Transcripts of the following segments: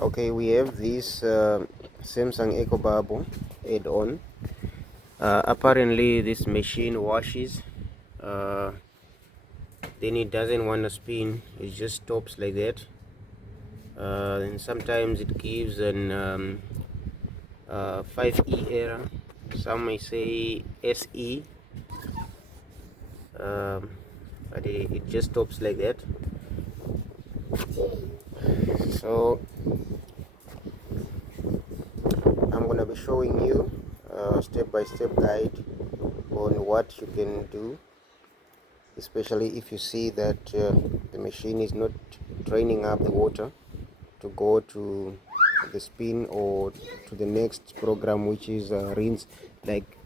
Okay, we have this Samsung ecobubble add-on. Apparently this machine washes, then it doesn't want to spin, it just stops like that. And sometimes it gives an 5E error, some may say SE, but it just stops like that. So I'm gonna be showing you a step-by-step guide on what you can do, especially if you see that the machine is not draining up the water to go to the spin or to the next program, which is rinse. Like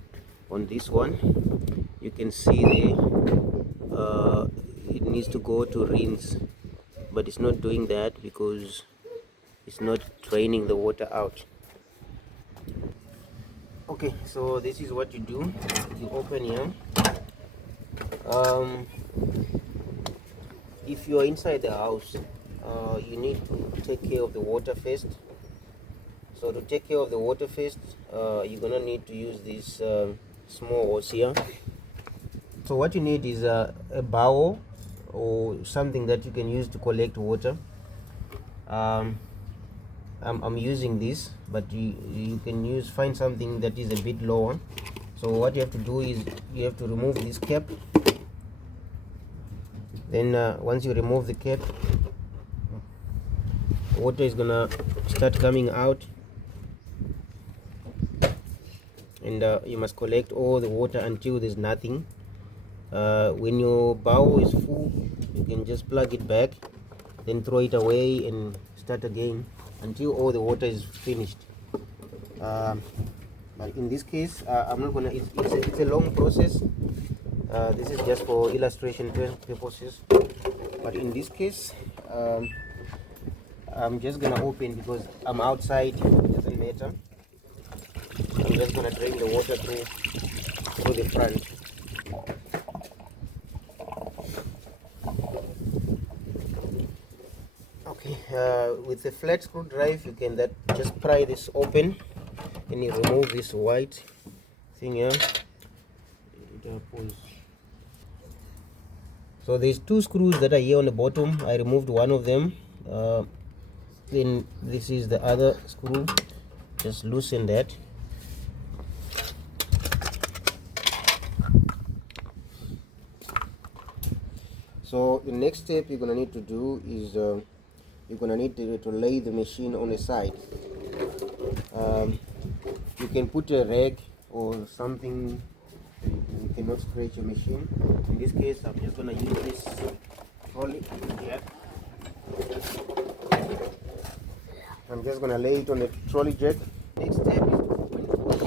on this one you can see it needs to go to rinse, but it's not doing that because it's not draining the water out. Okay, so this is what you do. You open here. If you are inside the house, you need to take care of the water first. So to take care of the water first, you're gonna need to use this small hose here. So what you need is a bowl or something that you can use to collect water. I'm using this, but you can find something that is a bit lower. So what you have to do is you have to remove this cap. Then once you remove the cap, water is gonna start coming out, and you must collect all the water until there's nothing. When your bowl is full, you can just plug it back, then throw it away and start again until all the water is finished. But in this case, I'm not gonna, it's a long process. This is just for illustration purposes, but in this case I'm just gonna open because I'm outside. It doesn't matter. I'm just gonna drain the water through the front. Okay, with the flat screwdriver you can just pry this open and you remove this white thing here. So there's two screws that are here on the bottom. I removed one of them. Then this is the other screw. Just loosen that. So the next step you're gonna need to do is you're gonna need to lay the machine on the side. You can put a rag or something. You cannot scratch your machine. In this case, I'm just gonna use this trolley jack. I'm just gonna lay it on the trolley jack. Next step is to open the hose.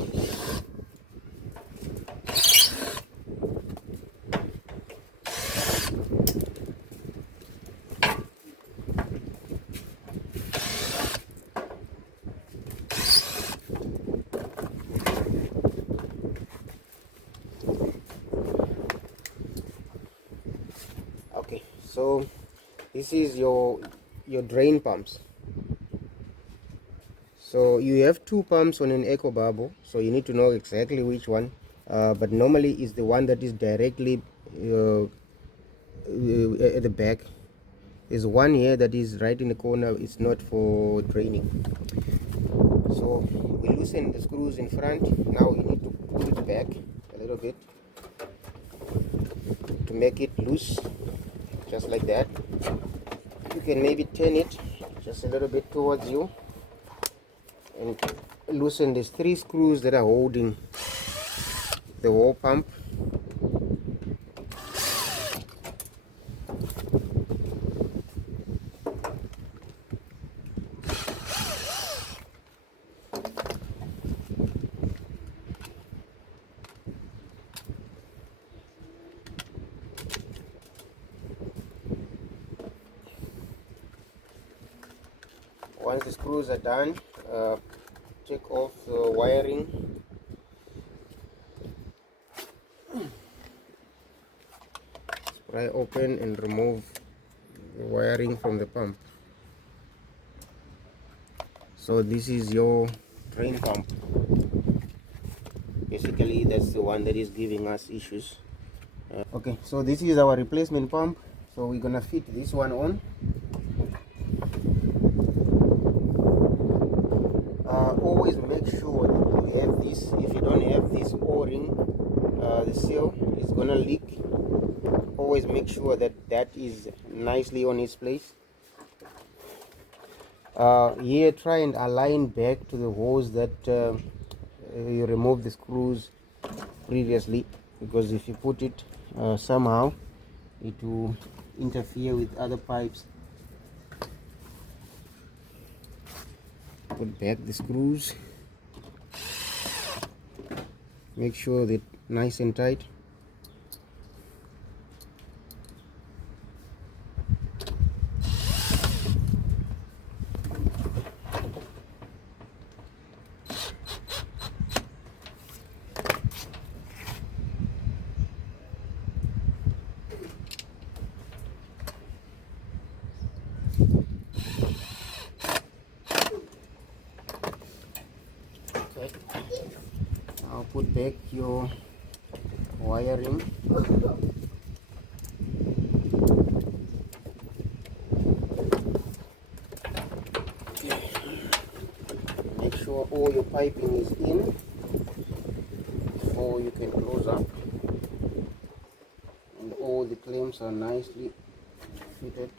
Okay, so this is your drain pumps. So you have two pumps on an ecobubble, so you need to know exactly which one, but normally it's the one that is directly at the back. There's one here that is right in the corner. It's not for draining. So we loosen the screws in front. Now you need to pull it back a little bit to make it loose, just like that. You can maybe turn it just a little bit towards you and loosen these three screws that are holding the wall pump. Once the screws are done, take off the wiring. Pry open and remove the wiring from the pump. So this is your drain pump. Basically that's the one that is giving us issues. Okay, so this is our replacement pump. So we're gonna fit this one on. Always make sure that you have this. If you don't have this o-ring, the seal is gonna leak. Always make sure that that is nicely on its place. Here try and align back to the holes that you removed the screws previously, because if you put it somehow it will interfere with other pipes. Put back the screws, make sure that nice and tight. Okay. Now put back your wiring. Make sure all your piping is in before you can close up, and all the clamps are nicely fitted.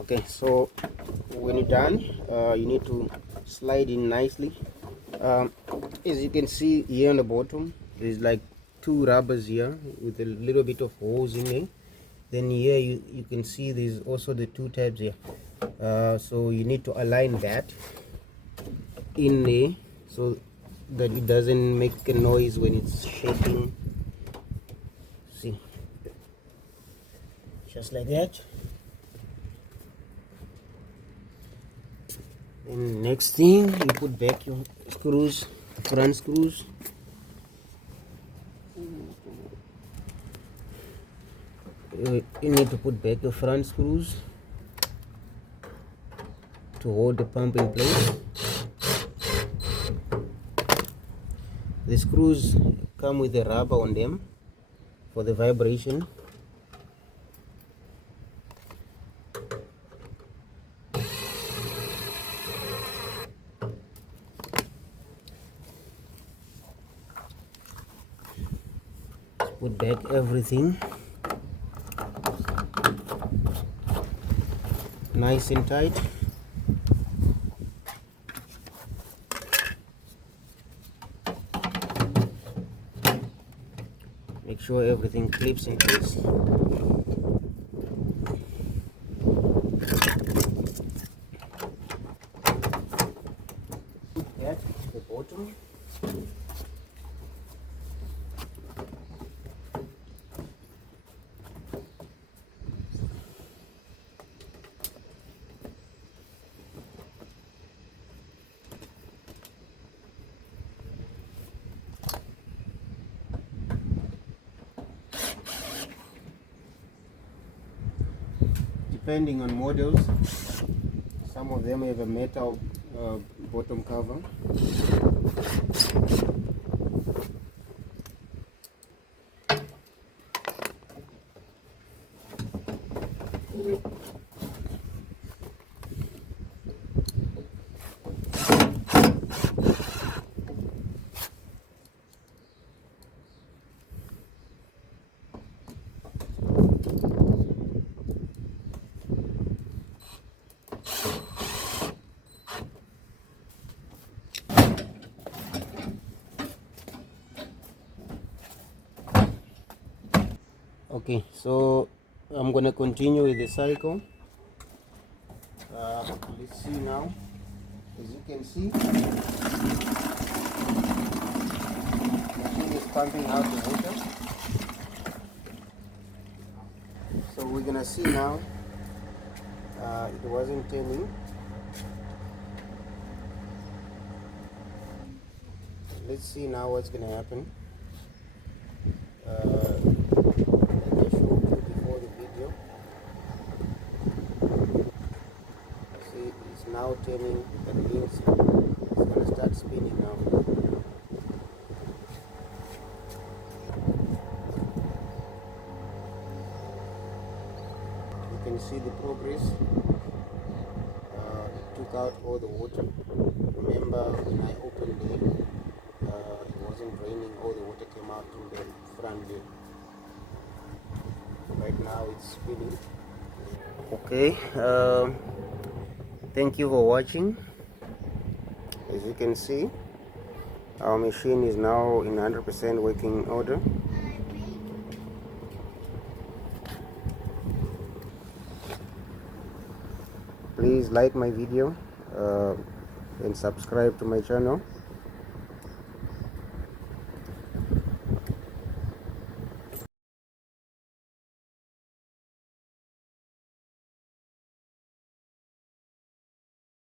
Okay, so when you're done, you need to slide in nicely. As you can see here on the bottom, there's like two rubbers here with a little bit of holes in there. Then here you can see there's also the two tabs here. So you need to align that in there so that it doesn't make a noise when it's shaking. See, just like that. And next thing, you put back your screws, front screws. You need to put back the front screws to hold the pump in place. The screws come with a rubber on them for the vibration. Put back everything nice and tight. Make sure everything clips in place. Put that at the bottom. Depending on models, some of them have a metal bottom cover. Okay, so I'm gonna continue with the cycle. Let's see now. As you can see, the machine is pumping out the water. So we're gonna see now. It wasn't turning. let's see now what's gonna happen. Like I showed you before the video, see it's now turning. That means it's gonna start spinning now. You can see the progress. It took out all the water. Remember when I opened it, it wasn't raining, all the water came out through the front there. Right now it's spinning. Okay, thank you for watching. As you can see, our machine is now in 100% working order. Please like my video and subscribe to my channel.